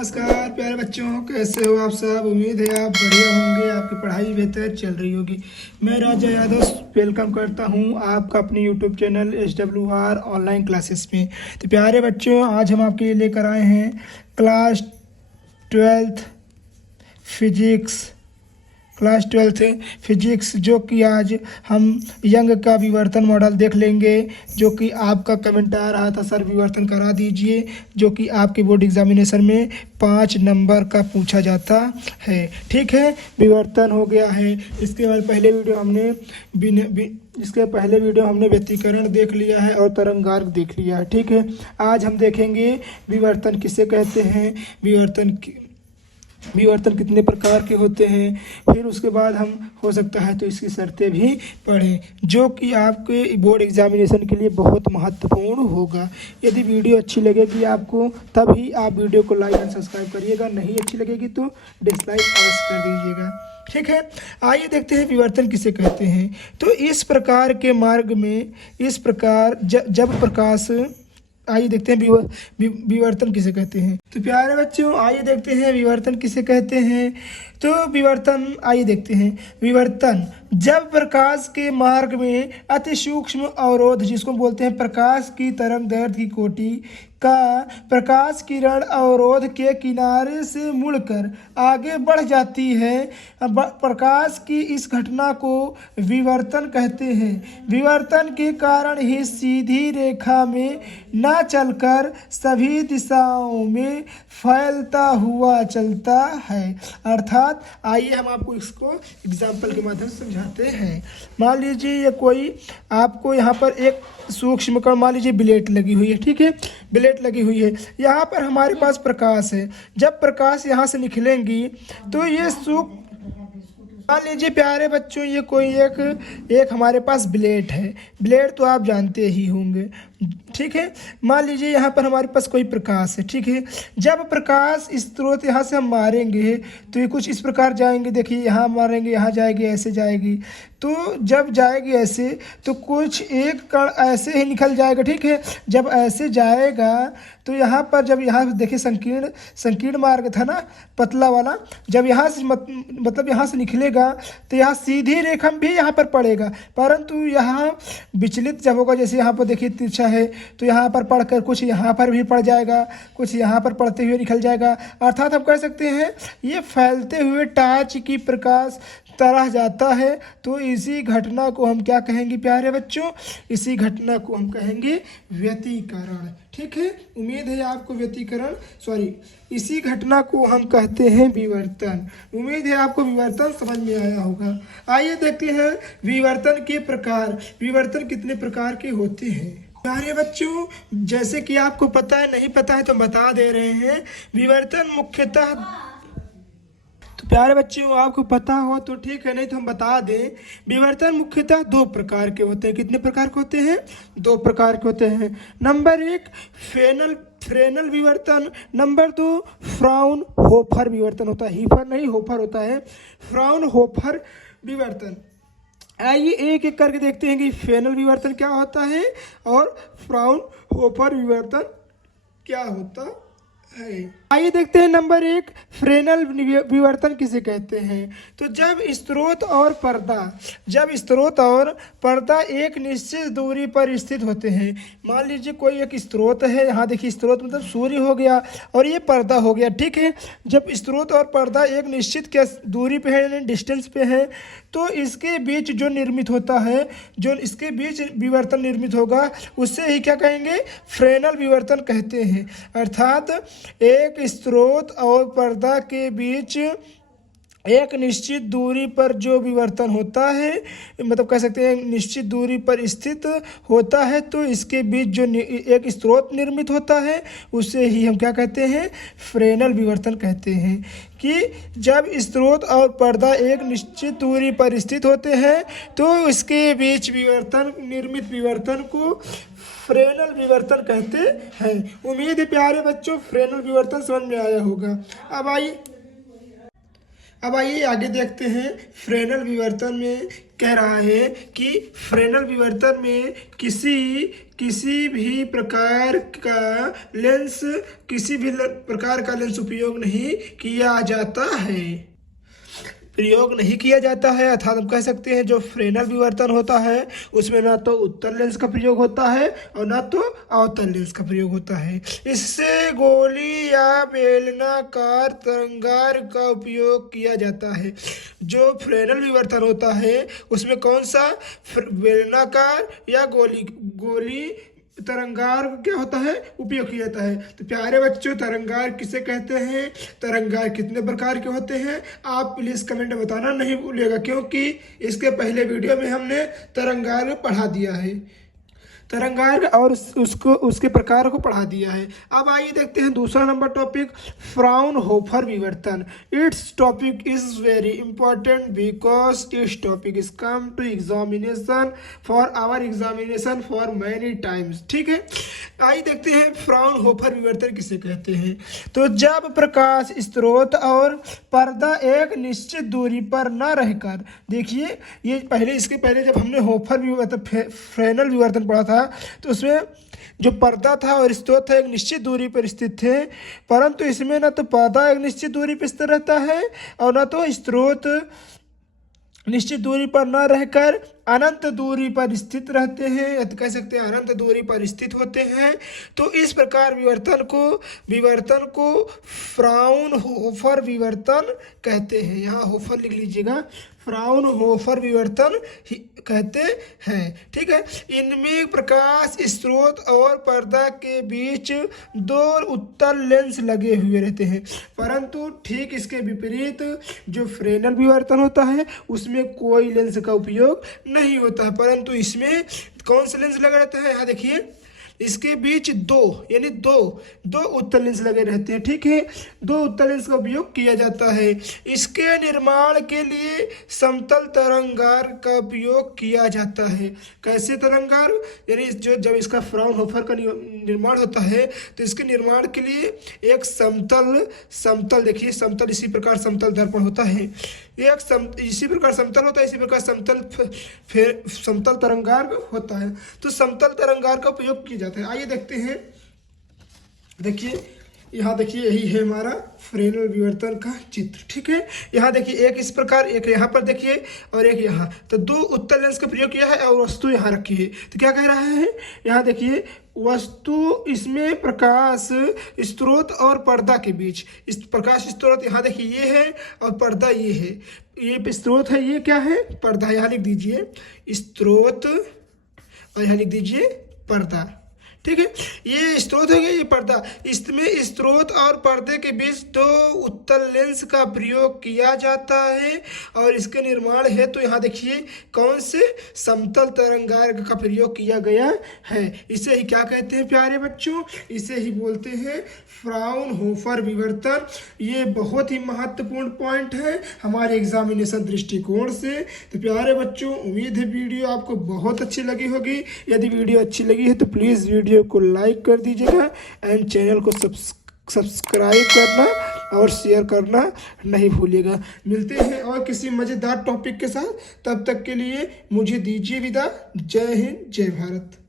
नमस्कार प्यारे बच्चों, कैसे हो आप सब। उम्मीद है आप बढ़िया होंगे, आपकी पढ़ाई बेहतर चल रही होगी। मैं राजा यादव वेलकम करता हूं आपका अपने YouTube channel SWR online classes में। तो प्यारे बच्चों, आज हम आपके लिए लेकर आए हैं क्लास 12th फिजिक्स, जो कि आज हम यंग का विवर्तन मॉडल देख लेंगे, जो कि आपका कमेंट आ रहा था सर विवर्तन करा दीजिए, जो कि आपके बोर्ड एग्जामिनेशन में 5 नंबर का पूछा जाता है। ठीक है, विवर्तन हो गया है। इसके बाद पहले वीडियो हमने व्यतिकरण देख लिया है और तरंगार्क देख लिया है। ठीक है, आज हम देखेंगे विवर्तन किसे कहते हैं, विवर्तन कितने प्रकार के होते हैं। फिर उसके बाद हम हो सकता है तो इसकी शर्तें भी पढ़ें, जो कि आपके बोर्ड एग्जामिनेशन के लिए बहुत महत्वपूर्ण होगा। यदि वीडियो अच्छी लगेगी आपको, तभी आप वीडियो को लाइक एंड सब्सक्राइब करिएगा, नहीं अच्छी लगेगी तो डिसलाइक अवश्य कर दीजिएगा। ठीक है, आइए देखते हैं विवर्तन किसे कहते हैं। तो इस प्रकार के मार्ग में जब प्रकाश, आइए देखते हैं विवर्तन किसे कहते हैं। तो प्यारे बच्चों, आइए देखते हैं विवर्तन किसे कहते हैं। तो विवर्तन, आइए देखते हैं। विवर्तन जब प्रकाश के मार्ग में अति सूक्ष्म अवरोध, जिसको बोलते हैं प्रकाश की तरंगदैर्घ्य की कोटि का, प्रकाश किरण अवरोध के किनारे से मुड़कर आगे बढ़ जाती है, प्रकाश की इस घटना को विवर्तन कहते हैं। विवर्तन के कारण ही सीधी रेखा में न चलकर सभी दिशाओं में फैलता हुआ चलता है। अर्थात आइए हम आपको इसको एग्जाम्पल के माध्यम से समझाते हैं। मान लीजिए ये कोई आपको यहाँ पर एक सूक्ष्म कण, मान लीजिए ब्लेड लगी हुई है। ठीक है, ब्लेड लगी हुई है, यहाँ पर हमारे पास प्रकाश है। जब प्रकाश यहाँ से निकलेंगी तो ये मान लीजिए प्यारे बच्चों, ये कोई एक हमारे पास ब्लेड है। ब्लेड तो आप जानते ही होंगे। ठीक है, मान लीजिए यहाँ पर हमारे पास कोई प्रकाश है। ठीक है, जब प्रकाश स्रोत यहाँ से हम मारेंगे तो ये कुछ इस प्रकार जाएंगे। देखिए, यहाँ मारेंगे, यहाँ जाएगी, ऐसे जाएगी। तो जब जाएगी ऐसे, तो कुछ एक कण ऐसे ही निकल जाएगा। ठीक है, जब ऐसे जाएगा तो यहाँ पर, जब यहाँ देखिए संकीर्ण मार्ग था ना, पतला वाला, जब यहाँ से मतलब यहाँ से निकलेगा तो यहाँ सीधी रेखा भी यहाँ पर पड़ेगा, परंतु यहाँ विचलित जब होगा, जैसे यहाँ पर देखिए तिरछा है, तो यहाँ पर पढ़कर कुछ यहाँ पर भी पड़ जाएगा, कुछ यहाँ पर पढ़ते हुए निकल जाएगा। अर्थात हम कह सकते हैं ये फैलते हुए टार्च की प्रकाश तरह जाता है। तो इसी घटना को हम क्या कहेंगे प्यारे बच्चों, इसी घटना को हम कहेंगे व्यतिकरण। ठीक है, उम्मीद है आपको इसी घटना को हम कहते हैं विवर्तन। उम्मीद है आपको विवर्तन समझ में आया होगा। आइए देखते हैं विवर्तन के प्रकार। विवर्तन कितने प्रकार के होते हैं प्यारे बच्चों, जैसे कि आपको पता है, नहीं पता है तो बता दे रहे हैं। विवर्तन मुख्यतः, तो प्यारे बच्चों आपको पता हो तो ठीक है, नहीं तो हम बता दें। विवर्तन मुख्यतः 2 प्रकार के होते हैं। कितने प्रकार के होते हैं? 2 प्रकार के होते हैं। नंबर 1 फ्रेनल विवर्तन, नंबर 2 फ्राउनहोफर विवर्तन होता है। हीफर नहीं, होफर होता है। फ्राउनहोफर विवर्तन। आइए एक एक करके देखते हैं कि फ्रेनल विवर्तन क्या होता है और फ्राउनहोफर विवर्तन क्या होता है। आइए देखते हैं नंबर 1 फ्रेनल विवर्तन किसे कहते हैं। तो जब स्रोत और पर्दा एक निश्चित दूरी पर स्थित होते हैं। मान लीजिए कोई एक स्रोत है, यहाँ देखिए स्रोत मतलब सूर्य हो गया और ये पर्दा हो गया। ठीक है, जब स्रोत और पर्दा एक निश्चित दूरी पे है, यानी डिस्टेंस पे है, तो इसके बीच जो निर्मित होता है, जो इसके बीच विवर्तन निर्मित होगा, उससे ही क्या कहेंगे? फ्रेनल विवर्तन कहते हैं। अर्थात एक स्रोत और पर्दा के बीच एक निश्चित दूरी पर जो विवर्तन होता है, मतलब कह सकते हैं निश्चित दूरी पर स्थित होता है, तो इसके बीच जो एक स्रोत निर्मित होता है, उससे ही हम क्या कहते हैं? फ्रेनल विवर्तन कहते हैं। कि जब स्रोत और पर्दा एक निश्चित दूरी पर स्थित होते हैं, तो इसके बीच निर्मित विवर्तन को फ्रेनल विवर्तन कहते हैं। उम्मीद है प्यारे बच्चों फ्रेनल विवर्तन समझ में आया होगा। अब अब आइए आगे देखते हैं। फ्रेनेल विवर्तन में कह रहा है कि फ्रेनेल विवर्तन में किसी भी प्रकार का लेंस उपयोग नहीं किया जाता है, अर्थात हम कह सकते हैं जो फ्रेनेल विवर्तन होता है उसमें ना तो उत्तल लेंस का प्रयोग होता है और ना तो अवतल लेंस का प्रयोग होता है। इससे गोली या बेलनाकार तरंगार का उपयोग किया जाता है। जो फ्रेनेल विवर्तन होता है उसमें कौन सा बेलनाकार या गोली तरंगार क्या होता है, उपयोग किया जाता है। तो प्यारे बच्चों, तरंगार किसे कहते हैं, तरंगार कितने प्रकार के होते हैं, आप प्लीज़ कमेंट में बताना नहीं भूलिएगा, क्योंकि इसके पहले वीडियो में हमने तरंगार पढ़ा दिया है, तरंगार और उसके प्रकार को पढ़ा दिया है। अब आइए देखते हैं दूसरा नंबर टॉपिक, फ्राउनहोफर विवर्तन। It's topic is very important because it's topic is come to examination for our examination for many times. ठीक है, आइए देखते हैं फ्राउनहोफर विवर्तन किसे कहते हैं। तो जब प्रकाश स्रोत और पर्दा एक निश्चित दूरी पर न रहकर, देखिए ये पहले, इसके पहले जब हमने होफर विवर्तन फ्रेनेल विवर्तन पढ़ा था तो उसमें जो पर्दा था और स्रोत था एक निश्चित दूरी पर स्थित थे, परंतु इसमें ना तो पर्दा एक निश्चित दूरी पर स्थित रहता है और ना तो स्रोत निश्चित दूरी पर न रहकर अनंत दूरी पर स्थित रहते हैं, या तो कह सकते हैं अनंत दूरी पर स्थित होते हैं। तो इस प्रकार विवर्तन को फ्राउनहोफर विवर्तन कहते हैं। यहाँ होफर लिख लीजिएगा, फ्राउनहोफर विवर्तन कहते हैं। ठीक है, इनमें प्रकाश स्रोत और पर्दा के बीच दो उत्तल लेंस लगे हुए रहते हैं, परंतु ठीक इसके विपरीत जो फ्रेनेल विवर्तन होता है उसमें कोई लेंस का उपयोग नहीं होता है, परंतु इसमें कौन सा लेंस लगा रहता है, यहाँ देखिए इसके बीच दो उत्तल लेंस लगे रहते हैं। ठीक है, दो उत्तल लेंस का उपयोग किया जाता है। इसके निर्माण के लिए समतल तरंगार का उपयोग किया जाता है। कैसे तरंगार, यानी जब इसका फ्राउनहोफर का निर्माण होता है तो इसके निर्माण के लिए एक समतल देखिए, समतल इसी प्रकार समतल दर्पण होता है, इसी प्रकार समतल होता है, इसी प्रकार समतल तरंगार होता है। तो समतल तरंगार का उपयोग किया जाता है। आइए देखते हैं, देखिए यहाँ देखिए यही है हमारा फ्रेनेल विवर्तन का चित्र। ठीक है, यहाँ देखिए एक इस प्रकार, एक यहाँ पर देखिए और एक यहाँ, तो दो उत्तल लेंस का प्रयोग किया है और वस्तु यहाँ रखी है। तो क्या कह रहा है, यहाँ देखिए वस्तु, इसमें प्रकाश स्रोत और पर्दा के बीच, इस प्रकाश स्रोत यहाँ देखिए ये है और पर्दा ये है, ये स्रोत है, ये क्या है, पर्दा। यहाँ लिख दीजिए स्रोत और यहाँ लिख दीजिए पर्दा। ठीक है, ये स्रोत है, ये पर्दा। इसमें स्रोत और पर्दे के बीच दो उत्तल लेंस का प्रयोग किया जाता है और इसके निर्माण है तो यहाँ देखिए कौन से समतल तरंगार का प्रयोग किया गया है। इसे ही क्या कहते हैं प्यारे बच्चों, इसे ही बोलते हैं फ्राउनहोफर विवर्तन। ये बहुत ही महत्वपूर्ण पॉइंट है हमारे एग्जामिनेशन दृष्टिकोण से। तो प्यारे बच्चों, उम्मीद है वीडियो आपको बहुत अच्छी लगी होगी। यदि वीडियो अच्छी लगी है तो प्लीज़ वीडियो को लाइक कर दीजिएगा एंड चैनल को सब्सक्राइब करना और शेयर करना नहीं भूलिएगा। मिलते हैं और किसी मज़ेदार टॉपिक के साथ, तब तक के लिए मुझे दीजिए विदा। जय हिंद, जय भारत।